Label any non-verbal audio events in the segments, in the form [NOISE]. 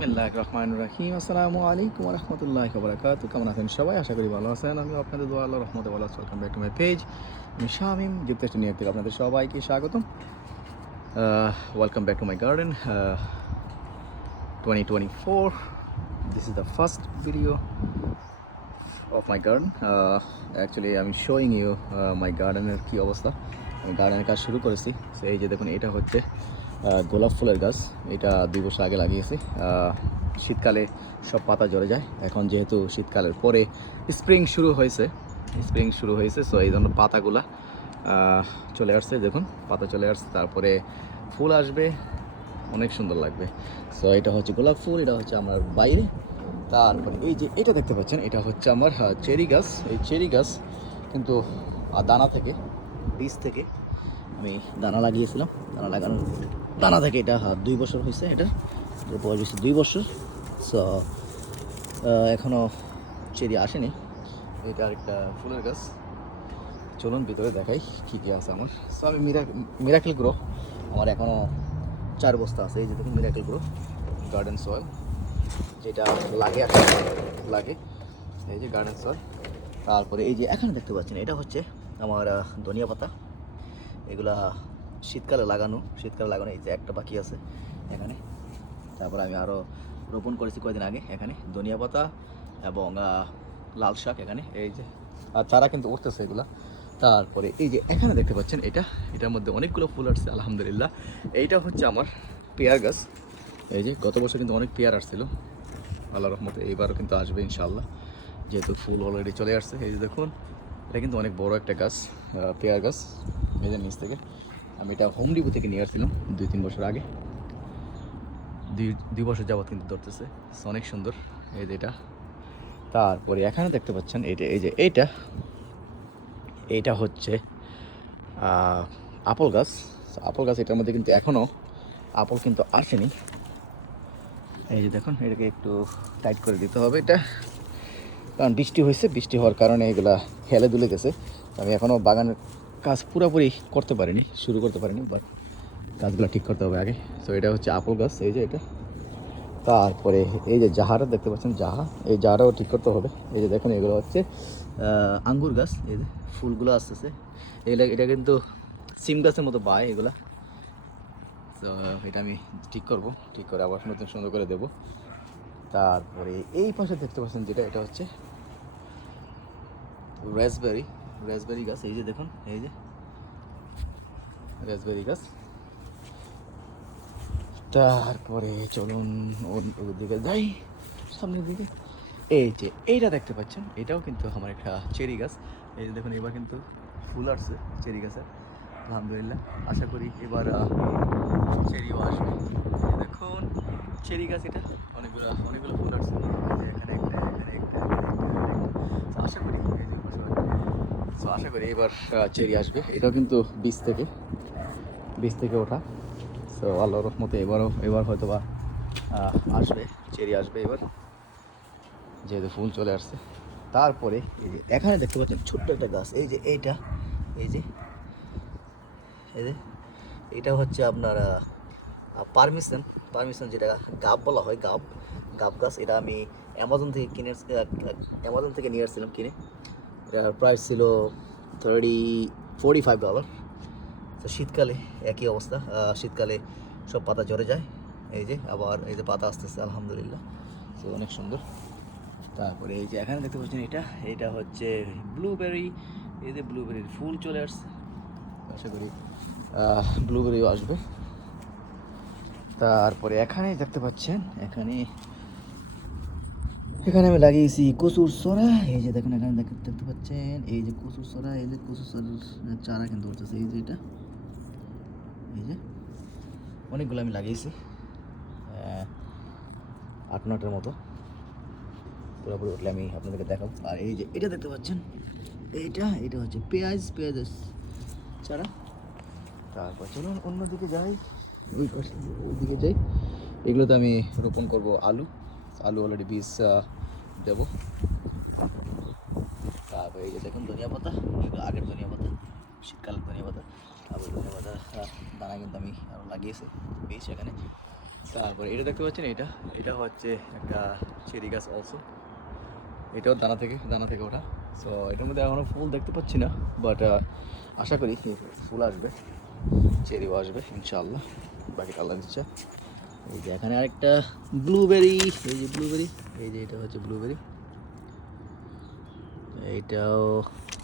বিসমিল্লাহ রহমান রাহিম। আসসালামু আলাইকুম রহমতুল্লাহ বরাকাতু কেমন আছেন সবাই? আশা করি ভালো আছেন। আমি আপনাদের দোয়া আল্লাহ রহমতে ভালো আছি। Welcome back to my page আমি শামিম যুক্তরাষ্ট্র নিয়ে থেকে আপনাদের সবাইকে স্বাগতম। Welcome back to my garden twenty twenty four this is the first video of my garden actually আমি শোয়িং ইউ মাই গার্ডেনের কী অবস্থা। আমি গার্ডেনের কাজ শুরু করেছি। এই যে দেখুন, এটা হচ্ছে গোলাপ ফুলের গাছ, এটা দুই বছর আগে লাগিয়েছি। শীতকালে সব পাতা ঝরে যায়। এখন যেহেতু শীতকালের পরে স্প্রিং শুরু হয়েছে স্প্রিং শুরু হয়েছে সো এই জন্য পাতাগুলা চলে আসছে, দেখুন, পাতা চলে আসছে, তারপরে ফুল আসবে, অনেক সুন্দর লাগবে। সো এটা হচ্ছে গোলাপ ফুল, এটা হচ্ছে আমার বাইরে। তারপরে এই যে এটা দেখতে পাচ্ছেন, এটা হচ্ছে আমার চেরি গাছ। এই চেরি গাছ কিন্তু দানা থেকে, বীজ থেকে আমি দানা লাগিয়েছিলাম। দানা লাগানোর দানা থেকে এটা আহ, দুই বছর হয়েছে এটা। বয়স হয়েছে দুই বছর। সো এখনও চেরি আসেনি। এটা আরেকটা ফুলের গাছ। চলুন ভিতরে দেখাই কী কী আছে আমার। সো আমি মিরা মিরাকেল গ্রো। আমার এখনও চার বস্তা আছে। এই যে দেখুন মিরাকেল গ্রো গার্ডেন সয়েল। যেটা লাগে লাগে। এই যে গার্ডেন সয়েল। তারপরে এই যে এখানে দেখতে পাচ্ছেন এটা হচ্ছে আমার ধনিয়া পাতা। এগুলা শীতকালে লাগানো শীতকালে লাগানো, এই যে একটা বাকি আছে এখানে। তারপর আমি আরও রোপণ করেছি কয়েকদিন আগে এখানে, ধনিয়া পাতা এবং লাল শাক এখানে, এই যে, আর চারা কিন্তু উঠতেছে এগুলা। তারপরে এই যে এখানে দেখতে পাচ্ছেন এটা, এটার মধ্যে অনেকগুলো ফুল আসছে, আলহামদুলিল্লাহ। এইটা হচ্ছে আমার পেয়ার গাছ। এই যে গত বছর কিন্তু অনেক পেয়ার আসছিল। আল্লাহ রহমতে এইবারও কিন্তু আসবে ইনশাল্লাহ যেহেতু ফুল অলরেডি চলে আসছে, এই যে দেখুন, এটা কিন্তু অনেক বড় একটা গাছ পেয়ার গাছ। এই নিচ থেকে। আমি এটা হোম ডিপো থেকে নিয়ে আসছিলাম দুই তিন বছর আগে। দুই দুই বছর যাবত কিন্তু ধরতেছে। অনেক সুন্দর। এই যে এটা। তারপরে এখানে দেখতে পাচ্ছেন এইটা এই যে এইটা। এইটা হচ্ছে আপল গাছ। আপেল গাছ এটার মধ্যে কিন্তু এখনও আপল কিন্তু আসেনি। এই যে দেখুন, এটাকে একটু টাইট করে দিতে হবে এটা। কারণ বৃষ্টি হয়েছে, বৃষ্টি হওয়ার কারণে এগুলা হেলে দুলে গেছে। আমি এখনও বাগানের কাজ পুরোপুরি করতে পারিনি, শুরু করতে পারিনি বাট গাছগুলো ঠিক করতে হবে আগে। তো এটা হচ্ছে আপেল গাছ, এই যে এটা। তারপরে এই যে জাহারা, দেখতে পাচ্ছেন জাহা। এই জাহারাও ঠিক করতে হবে। এই যে দেখুন, এগুলো হচ্ছে আঙ্গুর গাছ, এই যে ফুলগুলো আসতেছে। এগুলো এটা কিন্তু সিম গাছের মতো বায় এগুলা। তো এটা আমি ঠিক করব, ঠিক করে আবার নতুন সুন্দর করে দেব। তারপরে এই পাশে দেখতে পাচ্ছেন যেটা, এটা হচ্ছে রেসবেরি রেসবেরি গাছ এই যে দেখুন, এই যে রেসবেরি গাছ তারপরে চলুন দিকে যাই, সামনের দিকে। এই যে, এইটা দেখতে পাচ্ছেন, এটাও কিন্তু আমার একটা চেরি গাছ। এই যে দেখুন, এবার কিন্তু ফুল আসছে চেরি গাছের আলহামদুলিল্লাহ, আশা করি এবার চেরিও আসবে। দেখুন, চেরি গাছ এটা। অনেকগুলো অনেকগুলো ফুল আসছে। এখানে একটা এখানে একটা। আশা করি আশা করি এবার চেরি আসবে। এটাও কিন্তু বীজ থেকে বীজ থেকে ওঠা। সো আল্লাহ রহমতে এবারও, এবার হয়তো বা আসবে, চেরি আসবে এবার। যেহেতু ফুল চলে আসছে। তারপরে এই যে, এখানে দেখতে পাচ্ছেন ছোট্ট একটা গাছ। এই যে এইটা, এই যে এই যে, এটা হচ্ছে আপনার পারমিশন। পারমিশন যেটা গাব বলা হয়, গাব গাব গাছ। এটা আমি অ্যামাজন থেকে কিনে অ্যামাজন থেকে নিয়ে আসছিলাম কিনে। এটার প্রাইস ছিল থার্টি ফোর্টি ফাইভ ডলার তো শীতকালে একই অবস্থা। শীতকালে সব পাতা ঝরে যায়। এই যে আবার এই যে পাতা আসতেছে, আলহামদুলিল্লাহ। তো অনেক সুন্দর। তারপরে এই যে এখানে দেখতে পাচ্ছেন এটা। এটা হচ্ছে ব্লুবেরি এই যে ব্লুবেরির ফুল চলে আসছে। আশা করি ব্লুবেরিও আসবে। তারপরে এখানে দেখতে পাচ্ছেন, এখানে এখানে আমি লাগিয়েছি কচুর সরা। এই যে দেখুন, এখানে দেখ- দেখতে পাচ্ছেন, এই যে কচুর সরা, এই যে কচুর সরার চারা কিন্তু হচ্ছে এই যে এটা। এই যে, অনেকগুলো আমি লাগিয়েছি আট নটার মতো। পুরোপুরি উঠলে আমি আপনাদেরকে দেখাবো। আর এই যে এটা দেখতে পাচ্ছেন, এইটা, এটা হচ্ছে পেঁয়াজ পেঁয়াজ চারা। তারপর চলুন অন্যদিকে যাই, ওই পাশে ওইদিকে যাই। এগুলোতে আমি রোপণ করব আলু। আলু অলরেডি বীজ দেবো। তারপরে এই যে দেখুন ধনিয়া পাতা আগের ধনিয়া পাতা শীতকালের ধনিয়া পাতা, তারপরে ধনিয়া পাতা দানা কিন্তু আমি আরও লাগিয়েছি, পেয়েছি এখানে। তারপরে এটা দেখতে পাচ্ছেন এটা? এটা হচ্ছে একটা চেরি গাছ অলসো এটাও দানা থেকে দানা থেকে ওঠা সো এটার মধ্যে এখনও ফুল দেখতে পাচ্ছি না বাট আশা করি ফুল আসবে, চেরিও আসবে, ইনশাআল্লাহ। বাকিটা আল্লাহ ইচ্ছা এই যে এখানে আরেকটা ব্লুবেরি এই যে ব্লুবেরি এই যে এটা হচ্ছে ব্লুবেরি এইটাও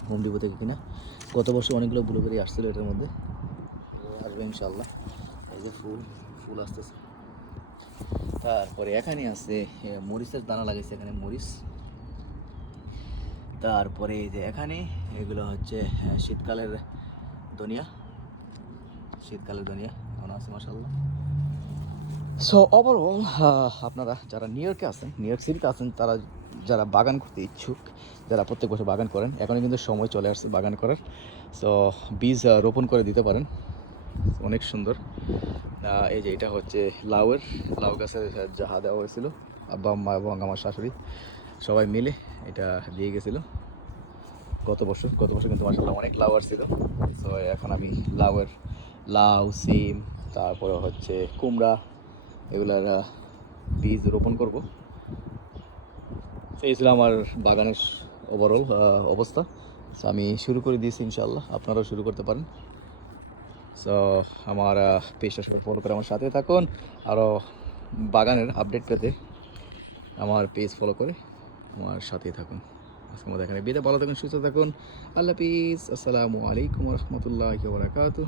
হোম ডিপো থেকে কিনা। গত বছর অনেকগুলো ব্লুবেরি আসছিল এটার মধ্যে। আসবে ইনশাল্লাহ এই যে ফুল ফুল আসতেছে। তারপরে এখানে আছে মরিচের দানা লাগাইছে এখানে মরিচ। তারপরে এই যে এখানে এগুলো হচ্ছে হ্যাঁ, শীতকালের ধনিয়া। শীতকালের ধনিয়া এখন আছে মাসাল্লাহ সো ওভারঅল [LAUGHS] আপনারা যারা নিউ ইয়র্কে আছেন নিউ ইয়র্ক সিটিতে আছেন, তারা যারা বাগান করতে ইচ্ছুক, যারা প্রত্যেক বছর বাগান করেন এখনও কিন্তু সময় চলে আসছে বাগান করার। সো বীজ রোপণ করে দিতে পারেন। অনেক সুন্দর। এই যে এটা হচ্ছে লাউয়ের, লাউ গাছের যাহা দেওয়া হয়েছিল, আব্বা আম্মা এবং আমার শাশুড়ি সবাই মিলে এটা দিয়ে গেছিল। গত বছর গত বছর কিন্তু মাসাল্লাহ অনেক লাউ আসছিল। সো এখন আমি লাউয়ের লাউ, সিম, তারপরে হচ্ছে কুমড়া এগুলার বীজ রোপণ করব। এই ছিল আমার বাগানের ওভারঅল অবস্থা। সো আমি শুরু করে দিয়েছি ইনশাল্লাহ আপনারাও শুরু করতে পারেন। সো আমার পেজটা সবাই ফলো করে আমার সাথে থাকুন। আরও বাগানের আপডেট পেতে আমার পেজ ফলো করে আমার সাথেই থাকুন। আজকের মতো এখানে বিদায়। ভালো থাকুন, সুস্থ থাকুন। আল্লাহ হাফিজ। আসসালামু আলাইকুম রহমতুল্লাহ বারাকাতু